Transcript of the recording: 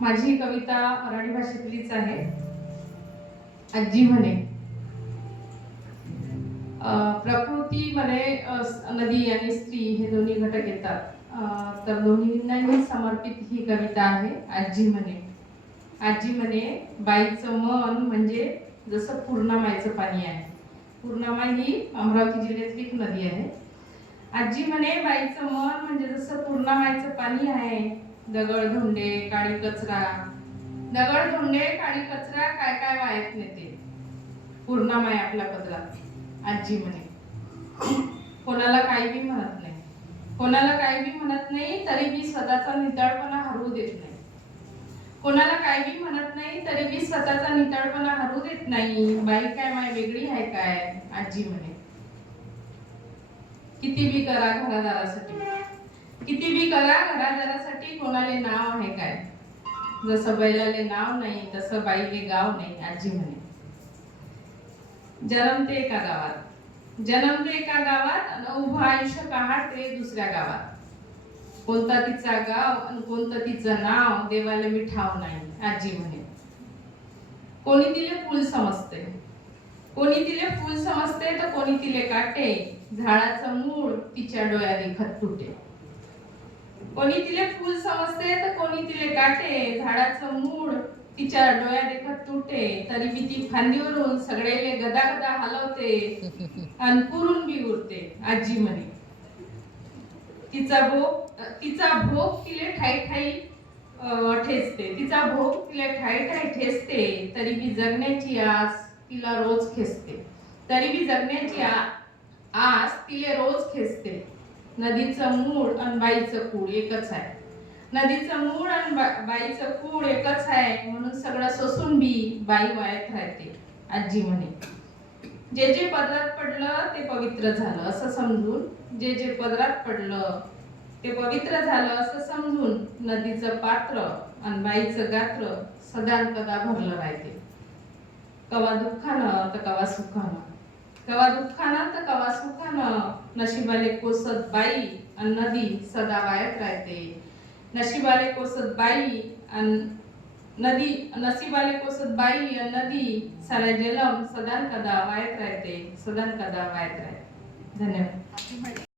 माझी कविता मराठी भाषेतलीच आहे. आजी म्हणे प्रकृतीमध्ये नदी आणि स्त्री हे दोन्ही घटक येतात. तर दोन्हींनाही समर्पित ही कविता आहे. आजी म्हणे आजी म्हणे बाईचं मन म्हणजे जसं पूर्णामाईचं पाणी आहे. पूर्णामाई ही अमरावती जिल्ह्यातली एक नदी आहे. आजी म्हणे बाईचं मन म्हणजे जसं पूर्णामाईचं पाणी आहे दगड धोंडे काळी कचरा. दगड धोंडे काळी कचरा काय काय वायत नेते? पूर्णामाई आपल्या पदरात आजी म्हणे. कोणाला काही बी म्हणत नाही. कोणाला काही बी म्हणत नाही तरी बी स्वतःचा नितळपणा हरवू देत नाही. कोणाला काही बी म्हणत नाही तरी बी स्वतःचा नितळपणा हरवू देत नाही. बाई काय माय वेगळी आहे काय? आजी म्हणे. किती बी करा घरादारासाठी. किती बी करा घरादारासाठी कोणाले नाव आहे काय? जसं बैलाले नाव नाही तसं बाईले गाव नाही आजी म्हणे. जन्मते एका गावात. जन्मते एका गावात आणि उभं आयुष्य काढते दुसऱ्या गावात. कोणता तिचा गाव आणि कोणतं तिचं नाव देवाला मी ठाव नाही आजी म्हणे. कोणी तिले फुल समजते. कोणी तिले फुल समजते तर कोणी तिले काटे. झाडाचं मूळ तिच्या डोळ्याने खत तुटे कोणी तिले फुल समजते तर कोणी तिले गाठे झाडाचं मूळ तिच्या डोळ्या देखत तुटे तरी मी ती फांदीवरून सगळेले गदा गदा हलवते आणि पुरून बी उरते आजी म्हणे तिचा भोग तिचा भोग तिले ठाई ठाई अं, ठेचते. तिचा भोग तिला ठाई ठाई ठेचते तरी बी जगण्याची आस तिला रोज खेचते. तरी बी जगण्याची आस तिले रोज खेचते. नदीचं मूळ आणि बाईचं कूळ एकच आहे. नदीचं मूळ आणि बा- बाईचं कूळ एकच आहे म्हणून सगळं सोसून बी बाई वायात राहते आजी म्हणे. जे जे पदरात पडलं ते पवित्र झालं असं समजून जे जे पदरात पडलं ते पवित्र झालं असं समजून नदीचं पात्र आणि बाईचं गात्र सदा कदा भरलं राहते. कवा दुःखानं तर कवा सुखानं कवा दुःखानं तर कवा सुखानं नशिबाले कोसत बाई नदी सदा वायत राहते. नशिबाले कोसत बाई अन नदी नशिबाले कोसत बाई अन नदी सारा जलम सदान कदा वायत राहते सदान कदा वायत राहते. धन्यवाद.